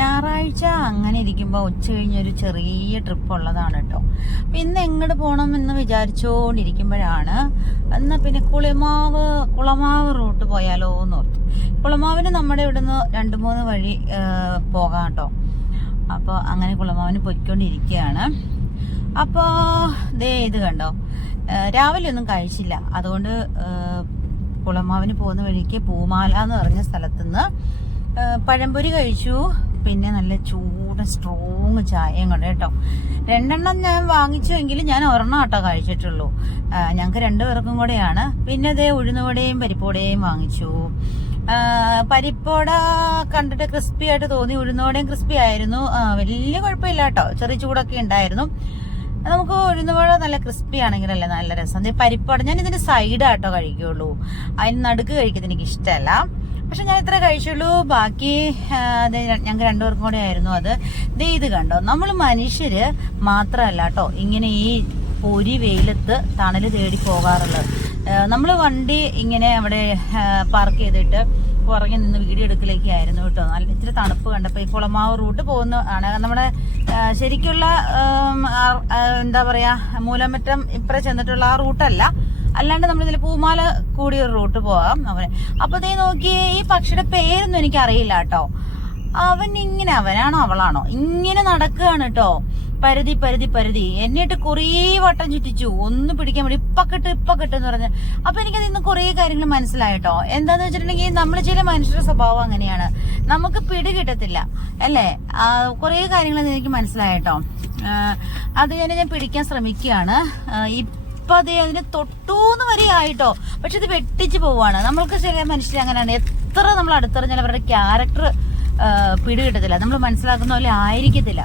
ഞായറാഴ്ച അങ്ങനെ ഇരിക്കുമ്പോൾ ഉച്ച കഴിഞ്ഞൊരു ചെറിയ ട്രിപ്പ് ഉള്ളതാണ് കേട്ടോ അപ്പം ഇന്ന് എങ്ങോട്ട് പോകണം എന്ന് വിചാരിച്ചുകൊണ്ടിരിക്കുമ്പോഴാണ് എന്നാൽ പിന്നെ കുളിമാവ് കുളമാവ് റൂട്ട് പോയാലോ എന്ന് ഓർത്തു. കുളമാവിന് നമ്മുടെ ഇവിടുന്ന് രണ്ട് മൂന്ന് വഴി പോകാം കേട്ടോ അപ്പോൾ അങ്ങനെ കുളമാവിന് പൊയ്ക്കൊണ്ടിരിക്കുകയാണ് അപ്പോൾ ദേ ഇത് കണ്ടോ. രാവിലെ ഒന്നും കഴിച്ചില്ല. അതുകൊണ്ട് കുളമാവിന് പോകുന്ന വഴിക്ക് പൂമാല എന്ന് പറഞ്ഞ സ്ഥലത്തുനിന്ന് പഴംപൊരി കഴിച്ചു. പിന്നെ നല്ല ചൂട് സ്ട്രോങ് ചായയും കൊണ്ട് കേട്ടോ. രണ്ടെണ്ണം ഞാൻ വാങ്ങിച്ചുവെങ്കിൽ ഞാൻ ഒരെണ്ണം ആട്ടോ കഴിച്ചിട്ടുള്ളൂ. ഞങ്ങൾക്ക് രണ്ടുപേർക്കും കൂടെയാണ്. പിന്നെ അതേ ഉഴുന്നുവടയും പരിപ്പുവടയും വാങ്ങിച്ചു. പരിപ്പോട കണ്ടിട്ട് ക്രിസ്പി ആയിട്ട് തോന്നി. ഉഴുന്നുവടയും ക്രിസ്പി ആയിരുന്നു. വലിയ കുഴപ്പമില്ല കേട്ടോ. ചെറിയ ചൂടൊക്കെ ഉണ്ടായിരുന്നു. നമുക്ക് ഉഴുന്നുവട നല്ല ക്രിസ്പി ആണെങ്കിലല്ലേ നല്ല രസം. പരിപ്പട ഞാൻ ഇതിന്റെ സൈഡ് ആട്ടോ കഴിക്കുള്ളൂ. അതിന് നടുക്ക് കഴിക്കുന്നത് എനിക്ക് ഇഷ്ടമല്ല പക്ഷെ ഞാൻ ഇത്ര കഴിച്ചുള്ളൂ. ബാക്കി ഞങ്ങൾക്ക് രണ്ടുപേർക്കും കൂടെ ആയിരുന്നു അത്. ദേ ഇത് കണ്ടോ? നമ്മൾ മനുഷ്യര് മാത്രമല്ല കേട്ടോ ഇങ്ങനെ ഈ പൊരി വെയിലത്ത് തണൽ തേടി പോകാറുള്ളത്. നമ്മൾ വണ്ടി ഇങ്ങനെ അവിടെ പാർക്ക് ചെയ്തിട്ട് പുറകെ നിന്ന് വീഡിയോ എടുക്കലേക്ക് ആയിരുന്നു കേട്ടോ നല്ല ഇത്തിരി തണുപ്പ് കണ്ടപ്പോൾ ഈ കുളമാവ് റൂട്ട് പോകുന്ന ആണ്. നമ്മുടെ ശരിക്കുള്ള എന്താ പറയാ മൂലമറ്റം ഇപ്പറ ചെന്നിട്ടുള്ള ആ റൂട്ടല്ല അല്ലാണ്ട് നമ്മൾ ഇതിൽ പൂമാല കൂടിയ ഒരു റൂട്ട് പോവാം അവന്. അപ്പൊ ദേ നോക്കിയേ ഈ പക്ഷിയുടെ പേരൊന്നും എനിക്ക് അറിയില്ല കേട്ടോ. അവൻ ഇങ്ങനെ അവനാണോ അവളാണോ? ഇങ്ങനെ നടക്കുകയാണ് കേട്ടോ. പരുതി പരുതി പരുതി എന്നിട്ട് കുറേ വട്ടം ചുറ്റിച്ചു. ഒന്നും പിടിക്കാൻ വേണ്ടി ഇപ്പൊ കിട്ട് ഇപ്പൊ കിട്ടും എന്ന് പറഞ്ഞ്. അപ്പൊ എനിക്കത് ഇന്ന് കുറേ കാര്യങ്ങൾ മനസ്സിലായിട്ടോ എന്താന്ന് വെച്ചിട്ടുണ്ടെങ്കിൽ നമ്മൾ ചില മനുഷ്യരുടെ സ്വഭാവം അങ്ങനെയാണ്. നമുക്ക് പിടി കിട്ടത്തില്ല അല്ലേ? കുറേ കാര്യങ്ങൾ എനിക്ക് മനസ്സിലായിട്ടോ അത് ഞാൻ ഞാൻ പിടിക്കാൻ ശ്രമിക്കുകയാണ്. ആ, ഇപ്പൊ അതേ അതിന് തൊട്ടൂന്ന് വരെ ആയിട്ടോ. പക്ഷെ ഇത് വെട്ടിച്ച് പോവാണ്. നമ്മൾക്ക് ചില മനുഷ്യർ അങ്ങനെയാണ്. എത്ര നമ്മൾ അടുത്തറിഞ്ഞാൽ അവരുടെ ക്യാരക്ടർ പിടികിട്ടത്തില്ല. നമ്മൾ മനസ്സിലാക്കുന്ന പോലെ ആയിരിക്കത്തില്ല.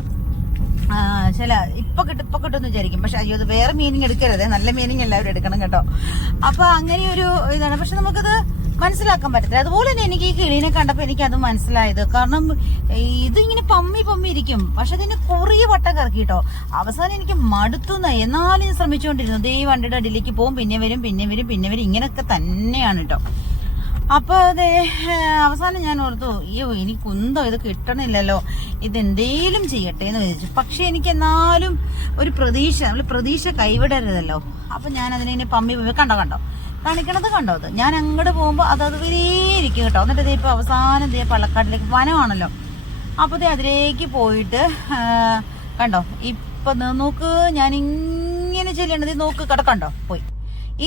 ചില ഇപ്പൊ കിട്ടും ഇപ്പൊ കിട്ടുമെന്ന് വിചാരിക്കും. പക്ഷെ അയ്യോ ഇത് വേറെ മീനിങ് എടുക്കരുത്. നല്ല മീനിങ് എല്ലാവരും എടുക്കണം കേട്ടോ. അപ്പൊ അങ്ങനെ ഒരു ഇതാണ്. പക്ഷെ നമുക്കത് മനസ്സിലാക്കാൻ പറ്റത്തില്ല. അതുപോലെ തന്നെ എനിക്ക് ഈ കിളീനെ കണ്ടപ്പോ എനിക്ക് അത് മനസ്സിലായത്. കാരണം ഇത് ഇങ്ങനെ പമ്മി പമ്മി ഇരിക്കും. പക്ഷെ അതിന് കുറേ വട്ടം കറക്കി കേട്ടോ അവസാനം എനിക്ക് മടുത്തുന്ന. എന്നാലും ശ്രമിച്ചുകൊണ്ടിരുന്നു. ദേ വണ്ടിയുടെ അടിയിലേക്ക് പോകും പിന്നെ വരും പിന്നെ വരും പിന്നെ വരും. ഇങ്ങനെയൊക്കെ തന്നെയാണ് കേട്ടോ അപ്പൊ അതെ അവസാനം ഞാൻ ഓർത്തു അയ്യോ എനിക്ക് കുന്തോ ഇത് കിട്ടണില്ലല്ലോ. ഇത് എന്തേലും ചെയ്യട്ടെ എന്ന് വിചാരിച്ചു. പക്ഷെ എനിക്ക് എന്നാലും ഒരു പ്രതീക്ഷ നമ്മൾ പ്രതീക്ഷ കൈവിടരുതല്ലോ. അപ്പൊ ഞാൻ അതിനെ പമ്മി പമ്മി കണ്ടോ കണ്ടോ? കാണിക്കണത് കണ്ടോ അത്? ഞാൻ അങ്ങോട്ട് പോകുമ്പോൾ അത് അത് കേട്ടോ. എന്നിട്ട് ദേ ഇപ്പൊ അവസാനം ഇതേ പള്ളക്കാട്ടിലേക്ക് വനമാണല്ലോ. അപ്പോൾ ദേ അതിലേക്ക് പോയിട്ട് കണ്ടോ? ഇപ്പം നോക്ക് ഞാൻ ഇങ്ങനെ ചെല്ലണത് നോക്ക് കിടക്കണ്ടോ പോയി.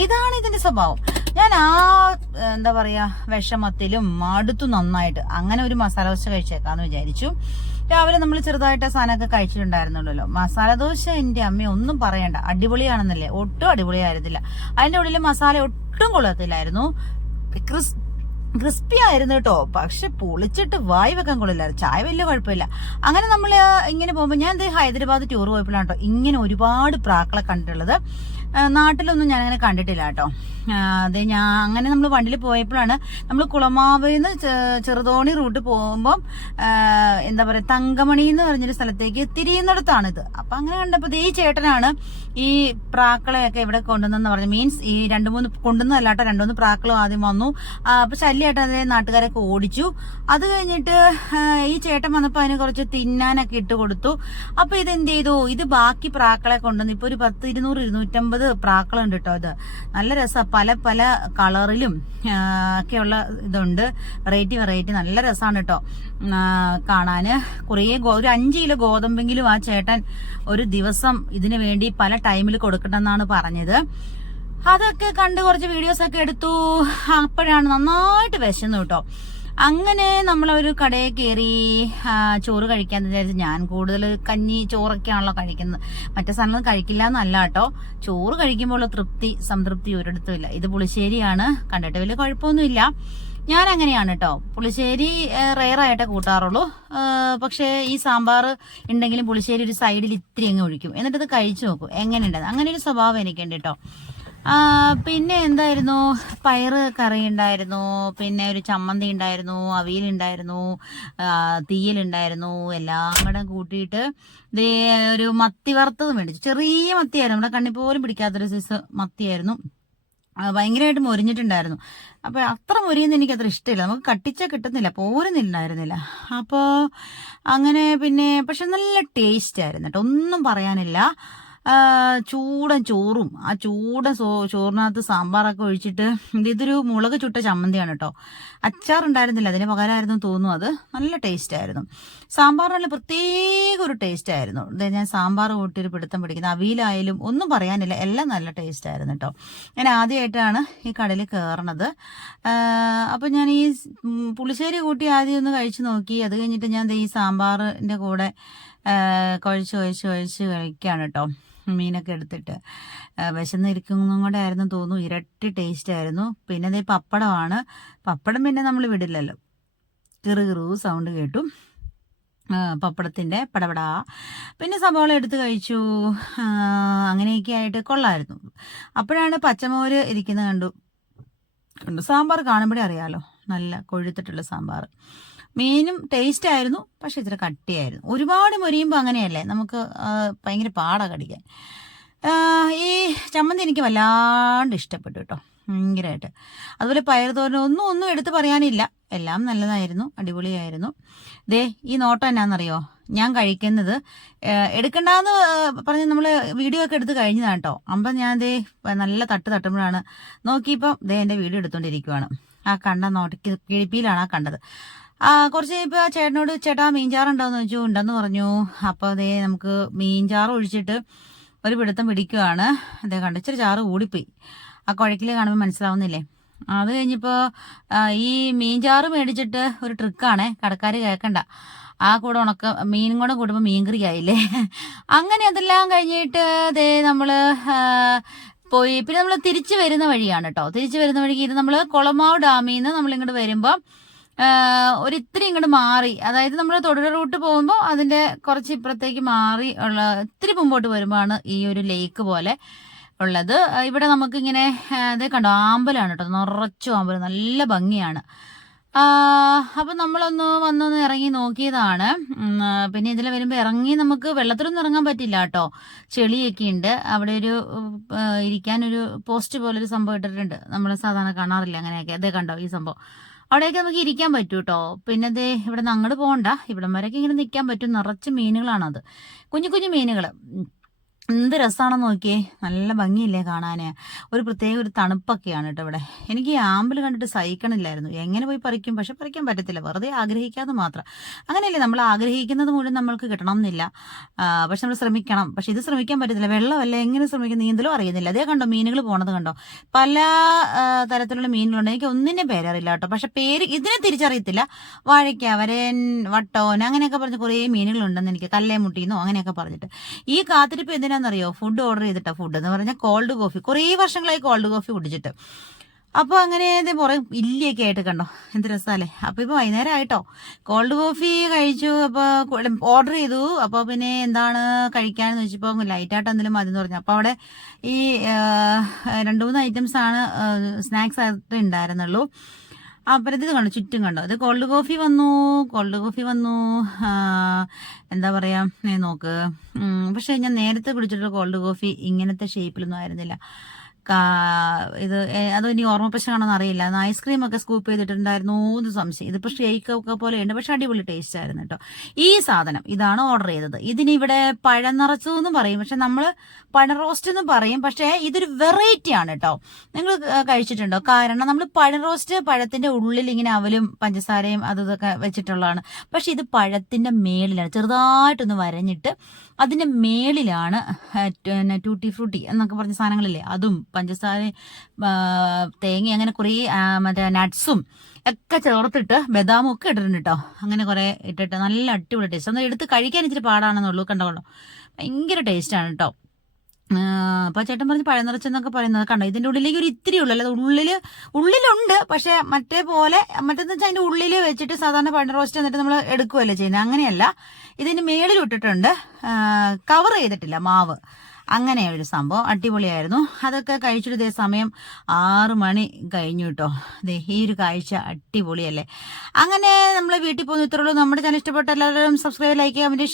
ഇതാണ് ഇതിന്റെ സ്വഭാവം. ഞാൻ ആ എന്താ പറയാ വിഷമത്തിലും മടുത്തു നന്നായിട്ട് അങ്ങനെ ഒരു മസാല ദോശ കഴിച്ചേക്കാന്ന് വിചാരിച്ചു. രാവിലെ നമ്മൾ ചെറുതായിട്ട് സാധനമൊക്കെ കഴിച്ചിട്ടുണ്ടായിരുന്നുള്ളല്ലോ മസാല ദോശ എന്റെ അമ്മ ഒന്നും പറയണ്ട. അടിപൊളിയാണെന്നല്ലേ. ഒട്ടും അടിപൊളിയായിരുന്നില്ല. അതിന്റെ ഉള്ളിൽ മസാല ഒട്ടും കൊള്ളത്തില്ലായിരുന്നു. ക്രിസ് ക്രിസ്പി ആയിരുന്നു കേട്ടോ. പക്ഷെ പൊളിച്ചിട്ട് വായി വെക്കാൻ കൊള്ളില്ലായിരുന്നു. ചായ വലിയ കുഴപ്പമില്ല. അങ്ങനെ നമ്മൾ ഇങ്ങനെ പോകുമ്പോൾ ഞാൻ ഹൈദരാബാദ് ടൂർ പോയപ്പോഴാണ് കേട്ടോ ഇങ്ങനെ ഒരുപാട് പ്രാക്കളെ കണ്ടിട്ടുള്ളത്. നാട്ടിലൊന്നും ഞാൻ അങ്ങനെ കണ്ടിട്ടില്ല കേട്ടോ. അത് ഞാൻ അങ്ങനെ നമ്മൾ വണ്ടിയിൽ പോയപ്പോഴാണ് നമ്മൾ കുളമാവിൽ നിന്ന് ചെറുതോണി റൂട്ട് പോകുമ്പം എന്താ പറയുക തങ്കമണി എന്ന് പറഞ്ഞൊരു സ്ഥലത്തേക്ക് തിരിയുന്നിടത്താണിത്. അപ്പം അങ്ങനെ കണ്ടപ്പോൾ ഈ ചേട്ടനാണ് ഈ പ്രാക്കളെയൊക്കെ ഇവിടെ കൊണ്ടുവന്നെന്ന് പറഞ്ഞു. മീൻസ് ഈ രണ്ട് മൂന്ന് കൊണ്ടുവന്നതല്ല രണ്ട് മൂന്ന് പ്രാക്കളും ആദ്യം വന്നു. അപ്പം ശല്യമായിട്ട് അതേ നാട്ടുകാരൊക്കെ ഓടിച്ചു. അത് കഴിഞ്ഞിട്ട് ഈ ചേട്ടൻ വന്നപ്പോൾ അതിനെ കുറച്ച് തിന്നാനൊക്കെ ഇട്ട് കൊടുത്തു. അപ്പം ഇത് എന്ത് ചെയ്തു? ഇത് ബാക്കി പ്രാക്കളെ കൊണ്ടുവന്നു ഇപ്പോൾ ഒരു പത്ത് ഇരുന്നൂറ് ഇരുന്നൂറ്റമ്പത് പ്രാക്കളുണ്ട് കേട്ടോ ഇത്. നല്ല രസം. പല പല കളറിലും ഒക്കെയുള്ള ഇതുണ്ട്. വെറൈറ്റി വെറൈറ്റി നല്ല രസമാണ് കേട്ടോ കാണാന്. കുറേ ഒരു അഞ്ച് കിലോ ഗോതമ്പെങ്കിലും ആ ചേട്ടൻ ഒരു ദിവസം ഇതിനു വേണ്ടി പല ടൈമിൽ കൊടുക്കണമെന്നാണ് പറഞ്ഞത്. അതൊക്കെ കണ്ട് കുറച്ച് വീഡിയോസ് ഒക്കെ എടുത്തു. അപ്പോഴാണ് നന്നായിട്ട് വിശന്നു കേട്ടോ അങ്ങനെ നമ്മൾ ഒരു കടയിൽ കയറി ചോറ് കഴിക്കാൻ വിചാരിച്ചു ഞാൻ കൂടുതൽ കഞ്ഞി ചോറൊക്കെയാണല്ലോ കഴിക്കുന്നത്. മറ്റേ സാധനം കഴിക്കില്ല എന്നല്ല കേട്ടോ. ചോറ് കഴിക്കുമ്പോൾ തൃപ്തി സംതൃപ്തി ഒരിടത്തും ഇല്ല. ഇത് പുളിശ്ശേരിയാണ്. കണ്ടിട്ട് വലിയ കുഴപ്പമൊന്നുമില്ല. ഞാൻ അങ്ങനെയാണ് കേട്ടോ. പുളിശ്ശേരി റെയർ ആയിട്ടേ കൂട്ടാറുള്ളൂ. പക്ഷേ ഈ സാമ്പാർ ഉണ്ടെങ്കിലും പുളിശ്ശേരി ഒരു സൈഡിൽ ഇത്തിരി അങ്ങ് ഒഴിക്കും. എന്നിട്ട് ഇത് കഴിച്ചു നോക്കും. എങ്ങനെയുണ്ടത് അങ്ങനെ ഒരു സ്വഭാവം എനിക്കുണ്ട് കേട്ടോ. പിന്നെ എന്തായിരുന്നു? പയറ് കറി ഉണ്ടായിരുന്നു പിന്നെ ഒരു ചമ്മന്തി ഉണ്ടായിരുന്നു അവിയലുണ്ടായിരുന്നു തീയലുണ്ടായിരുന്നു എല്ലാം കൂടെ കൂട്ടിയിട്ട് ഒരു മത്തി വറുത്തത് മേടിച്ചു. ചെറിയ മത്തിയായിരുന്നു. നമ്മുടെ കണ്ണി പോലും പിടിക്കാത്തൊരു സൈസ് മത്തിയായിരുന്നു. ഭയങ്കരമായിട്ട് മൊരിഞ്ഞിട്ടുണ്ടായിരുന്നു. അപ്പോൾ അത്ര മൊരിയുന്ന എനിക്ക് അത്ര ഇഷ്ടമില്ല. നമുക്ക് കട്ടിച്ച കിട്ടുന്നില്ല. പോരുന്നില്ലായിരുന്നില്ല അപ്പോൾ അങ്ങനെ പിന്നെ പക്ഷെ നല്ല ടേസ്റ്റ് ആയിരുന്നു കേട്ടോ. ഒന്നും പറയാനില്ല. ചൂടൻ ചോറും ആ ചൂടൻ സോ ചോറിനകത്ത് സാമ്പാറൊക്കെ ഒഴിച്ചിട്ട് ഇത് ഇതൊരു മുളക് ചുട്ട ചമ്മന്തിയാണ് കേട്ടോ അച്ചാർ ഉണ്ടായിരുന്നില്ല അതിന് പകരമായിരുന്നു തോന്നുന്നു അത്. നല്ല ടേസ്റ്റ് ആയിരുന്നു. സാമ്പാറിനുള്ള പ്രത്യേക ഒരു ടേസ്റ്റ് ആയിരുന്നു. ഞാൻ സാമ്പാർ കൂട്ടി ഒരു പിടുത്തം പിടിക്കുന്നത് അവിയിലായാലും ഒന്നും പറയാനില്ല എല്ലാം നല്ല ടേസ്റ്റ് ആയിരുന്നു കേട്ടോ ഞാൻ ആദ്യമായിട്ടാണ് ഈ കടലിൽ കയറണത് അപ്പം ഞാൻ ഈ പുളിശ്ശേരി കൂട്ടി ആദ്യം ഒന്ന് കഴിച്ചു നോക്കി. അത് കഴിഞ്ഞിട്ട് ഞാൻ ഈ സാമ്പാറിന്റെ കൂടെ കുഴച്ച് കുഴച്ച് കുഴച്ച് കഴിക്കുകയാണ് കേട്ടോ മീനൊക്കെ എടുത്തിട്ട്. വിശന്നിരിക്കുന്നതും കൂടെ ആയിരുന്നു തോന്നുന്നു. ഇരട്ടി ടേസ്റ്റ് ആയിരുന്നു. പിന്നെ അതേ പപ്പടമാണ്. പപ്പടം പിന്നെ നമ്മൾ വിടില്ലല്ലോ. കിറു കിറു സൗണ്ട് കേട്ടു. പപ്പടത്തിന്റെ പടപടാ. പിന്നെ സവാള എടുത്ത് കഴിച്ചു. അങ്ങനെയൊക്കെ ആയിട്ട് കൊള്ളായിരുന്നു. അപ്പോഴാണ് പച്ചമോര് ഇരിക്കുന്നത് കണ്ടു. കണ്ടു. സാമ്പാർ കാണുമ്പോഴേ അറിയാലോ. നല്ല കൊഴുത്തിട്ടുള്ള സാമ്പാർ. മീനും ടേസ്റ്റ് ആയിരുന്നു പക്ഷെ ഇച്ചിരി കട്ടിയായിരുന്നു. ഒരുപാട് മൊരിയുമ്പോൾ അങ്ങനെയല്ലേ? നമുക്ക് ഭയങ്കര പാടാണ് കടിക്കാൻ. ഈ ചമ്മന്തി എനിക്ക് വല്ലാണ്ട് ഇഷ്ടപ്പെട്ടു കേട്ടോ ഭയങ്കരമായിട്ട് അതുപോലെ പയർ തോരൻ ഒന്നും ഒന്നും എടുത്ത് പറയാനില്ല. എല്ലാം നല്ലതായിരുന്നു അടിപൊളിയായിരുന്നു. ദേ ഈ നോട്ടം എന്നാണെന്നറിയോ ഞാൻ കഴിക്കുന്നത് എടുക്കണ്ടെന്ന് പറഞ്ഞ് നമ്മൾ വീഡിയോ ഒക്കെ എടുത്ത് കഴിഞ്ഞതാണ് കേട്ടോ അപ്പം ഞാൻ ദേ നല്ല തട്ട് തട്ടുമ്പോഴാണ്. നോക്കിയപ്പം ദേ എന്റെ വീഡിയോ എടുത്തുകൊണ്ടിരിക്കുവാണ് ആ കണ്ട നോട്ട് കിഴിപ്പിയിലാണ് ആ കണ്ടത്. കുറച്ച് ഇപ്പോൾ ചേട്ടനോട് ചേട്ടാ മീൻചാറുണ്ടോയെന്ന് ചോദിച്ചു ഉണ്ടെന്ന് പറഞ്ഞു. അപ്പോൾ അതേ നമുക്ക് മീൻചാറ് ഒഴിച്ചിട്ട് ഒരു പിടുത്തം പിടിക്കുവാണ്. അതേ കണ്ട ഇച്ചിരി ചാറ് കൂടിപ്പോയി. ആ കുഴക്കിൽ കാണുമ്പോൾ മനസ്സിലാവുന്നില്ലേ? അത് കഴിഞ്ഞിപ്പോ ഈ മീൻചാറ് മേടിച്ചിട്ട് ഒരു ട്രിക്കാണേ കടക്കാർ കേൾക്കണ്ട ആ കൂടെ ഉണക്ക മീനും കൂടെ കൂടുമ്പോൾ മീൻകറി ആയില്ലേ അങ്ങനെ അതെല്ലാം കഴിഞ്ഞിട്ട് അതേ നമ്മൾ പോയി. പിന്നെ നമ്മൾ തിരിച്ചു വരുന്ന വഴിയാണ് കേട്ടോ തിരിച്ചു വരുന്ന വഴിക്ക് ഇത് നമ്മൾ കൊളമാവ് ഡാമിൽ നിന്ന് നമ്മളിങ്ങോട്ട് വരുമ്പോൾ ഒരു ഇത്തിരി ഇങ്ങോട്ട് മാറി. അതായത് നമ്മൾ തൊടുപുഴ റൂട്ട് പോകുമ്പോൾ അതിന്റെ കുറച്ച് ഇപ്പുറത്തേക്ക് മാറി ഉള്ള ഇത്തിരി മുമ്പോട്ട് വരുമ്പോഴാണ് ഈ ഒരു ലേക്ക് പോലെ ഉള്ളത്. ഇവിടെ നമുക്കിങ്ങനെ ഇത് കണ്ടോ ആമ്പലാണ് കേട്ടോ. നിറച്ചു ആമ്പൽ നല്ല ഭംഗിയാണ്. അപ്പം നമ്മളൊന്ന് വന്നൊന്ന് ഇറങ്ങി നോക്കിയതാണ്. പിന്നെ ഇതിൽ വരുമ്പോൾ ഇറങ്ങി നമുക്ക് വെള്ളത്തിലൊന്നും ഇറങ്ങാൻ പറ്റില്ല കേട്ടോ. ചെളിയൊക്കെ ഉണ്ട്. അവിടെ ഒരു ഇരിക്കാൻ ഒരു പോസ്റ്റ് പോലെ ഒരു സംഭവം ഇട്ടിട്ടുണ്ട്. നമ്മൾ സാധാരണ കാണാറില്ല അങ്ങനെയൊക്കെ? അതേ കണ്ടോ ഈ സംഭവം. അവിടെയൊക്കെ നമുക്ക് ഇരിക്കാൻ പറ്റൂ കേട്ടോ പിന്നെ ദേ ഇവിടെ നിന്ന് അങ്ങോട്ട് പോകണ്ട ഇവിടം വരെയൊക്കെ ഇങ്ങനെ നിൽക്കാൻ പറ്റും. നിറച്ച് മീനുകളാണത്. കുഞ്ഞു കുഞ്ഞു മീനുകൾ എന്ത് രസമാണെന്ന് നോക്കിയേ. നല്ല ഭംഗിയില്ലേ കാണാൻ ഒരു പ്രത്യേക ഒരു തണുപ്പൊക്കെയാണ് കേട്ടോ ഇവിടെ. എനിക്ക് ഈ ആമ്പിൾ കണ്ടിട്ട് സഹിക്കണില്ലായിരുന്നു. എങ്ങനെ പോയി പറിക്കും? പക്ഷെ പറിക്കാൻ പറ്റത്തില്ല. വെറുതെ ആഗ്രഹിക്കാതെ മാത്രം. അങ്ങനെയല്ലേ നമ്മൾ ആഗ്രഹിക്കുന്നത് മുഴുവൻ നമ്മൾക്ക് കിട്ടണം എന്നില്ല പക്ഷെ നമ്മൾ ശ്രമിക്കണം. പക്ഷെ ഇത് ശ്രമിക്കാൻ പറ്റത്തില്ല. വെള്ളമല്ല എങ്ങനെ ശ്രമിക്കും? നീന്തലും അറിയുന്നില്ല. അതേ കണ്ടോ മീനുകൾ പോണത് കണ്ടോ? പല തരത്തിലുള്ള മീനുകളുണ്ട്. എനിക്ക് ഒന്നിനെ പേരറിയില്ല കേട്ടോ പക്ഷെ പേര് ഇതിനെ തിരിച്ചറിയത്തില്ല. വാഴയ്ക്ക വരൻ വട്ടോൻ അങ്ങനെയൊക്കെ പറഞ്ഞ് കുറേ മീനുകളുണ്ടെന്ന് എനിക്ക് കല്ലേമുട്ടിന്നോ അങ്ങനെയൊക്കെ പറഞ്ഞിട്ട്. ഈ കാത്തിരിപ്പ് എന്തിനാണെന്നറിയോ ഫുഡ് ഓർഡർ ചെയ്തിട്ടാ ഫുഡ് എന്ന് പറഞ്ഞാൽ കോൾഡ് കോഫി കുറേ വർഷങ്ങളായി കോൾഡ് കോഫി കുടിച്ചിട്ട്. അപ്പോൾ അങ്ങനെ ഇതേ പുറം ഇല്ലിയൊക്കെ ആയിട്ട് കണ്ടോ? എന്ത് രസമല്ലേ അപ്പോൾ ഇപ്പോൾ വൈകുന്നേരം ആയിട്ടോ. കോൾഡ് കോഫി കഴിച്ചു അപ്പോൾ ഓർഡർ ചെയ്തു. അപ്പോൾ പിന്നെ എന്താണ് കഴിക്കാനെന്ന് വെച്ചപ്പോൾ ലൈറ്റായിട്ട് എന്തെങ്കിലും മതി എന്ന് പറഞ്ഞു. അപ്പോൾ അവിടെ ഈ രണ്ട് മൂന്ന് ഐറ്റംസ് ആണ് സ്നാക്സ് ആയിട്ട് ഉണ്ടായിരുന്നുള്ളൂ. അപ്പം ഇത് കണ്ടു ചുറ്റും കണ്ടു. അത് കോൾഡ് കോഫി വന്നു കോൾഡ് കോഫി വന്നു. എന്താ പറയാ നോക്ക്. പക്ഷേ ഞാൻ നേരത്തെ കുടിച്ചിട്ടുള്ള കോൾഡ് കോഫി ഇങ്ങനത്തെ ഷേപ്പിലൊന്നും ആയിരുന്നില്ല. ഇത് അതോ ഇനി ഓർമ്മ പ്രശ്നമാണെന്ന് അറിയില്ല. ഐസ്ക്രീം ഒക്കെ സ്കൂപ്പ് ചെയ്തിട്ടുണ്ടായിരുന്നു എന്ന് സംശയം. ഇതിപ്പോൾ ഷേക്ക് ഒക്കെ പോലെ ഉണ്ട് പക്ഷെ അടിപൊളി ടേസ്റ്റ് ആയിരുന്നു കേട്ടോ. ഈ സാധനം ഇതാണ് ഓർഡർ ചെയ്തത്. ഇതിനിവിടെ പഴം നിറച്ചു എന്ന് പറയും. പക്ഷെ നമ്മൾ പഴം റോസ്റ്റ് എന്ന് പറയും. പക്ഷേ ഇതൊരു വെറൈറ്റി ആണ് കേട്ടോ. നിങ്ങൾ കഴിച്ചിട്ടുണ്ടോ? കാരണം നമ്മൾ പഴം റോസ്റ്റ് പഴത്തിന്റെ ഉള്ളിൽ ഇങ്ങനെ അവലും പഞ്ചസാരയും അതും ഇതൊക്കെ വെച്ചിട്ടുള്ളതാണ്. പക്ഷെ ഇത് പഴത്തിന്റെ മേളിലാണ്. ചെറുതായിട്ടൊന്ന് വരഞ്ഞിട്ട് അതിന്റെ മേളിലാണ് ടൂട്ടി ഫ്രൂട്ടി എന്നൊക്കെ പറഞ്ഞ സാധനങ്ങളില്ലേ അതും പഞ്ചസാരയും തേങ്ങ അങ്ങനെ കുറേ മറ്റേ നട്ട്സും ഒക്കെ ചേർത്തിട്ട് ബദാമും ഒക്കെ ഇട്ടിട്ടുണ്ട് കേട്ടോ അങ്ങനെ കുറേ ഇട്ടിട്ട് നല്ല അടിപൊളി ടേസ്റ്റ് എന്നാൽ എടുത്ത് കഴിക്കാൻ ഇച്ചിരി പാടാണെന്നുള്ളൂ കണ്ടോ കണ്ടോ ഭയങ്കര ടേസ്റ്റാണ് കേട്ടോ അപ്പോൾ ചേട്ടൻ പറഞ്ഞ് പഴം നിറച്ചെന്നൊക്കെ പറയുന്നത് കണ്ടോ? ഇതിന്റെ ഉള്ളിലേക്ക് ഒരു ഇത്തിരി ഉള്ളു. അല്ലാതെ ഉള്ളിൽ ഉള്ളിലുണ്ട് പക്ഷേ മറ്റേ പോലെ മറ്റേന്ന് വെച്ചാൽ അതിന്റെ ഉള്ളിൽ വെച്ചിട്ട് സാധാരണ പഴം റോസ്റ്റ് എന്നിട്ട് നമ്മൾ എടുക്കുകയല്ലേ ചെയ്യുന്നത്? അങ്ങനെയല്ല. ഇതിന് മേളിൽ ഇട്ടിട്ടുണ്ട് കവർ ചെയ്തിട്ടില്ല മാവ്. അങ്ങനെ ഒരു സംഭവം അടിപൊളിയായിരുന്നു. അതൊക്കെ കഴിച്ചിട്ട് ഇതേ സമയം ആറ് മണി കഴിഞ്ഞു കേട്ടോ ദേ ഈ ഒരു കാഴ്ച അടിപൊളിയല്ലേ. അങ്ങനെ നമ്മൾ വീട്ടിൽ പോകുന്ന ഇത്രയുള്ളൂ നമ്മുടെ ചാനൽ ഇഷ്ടപ്പെട്ട എല്ലാവരും സബ്സ്ക്രൈബ് ലൈക്ക് കമന്റ്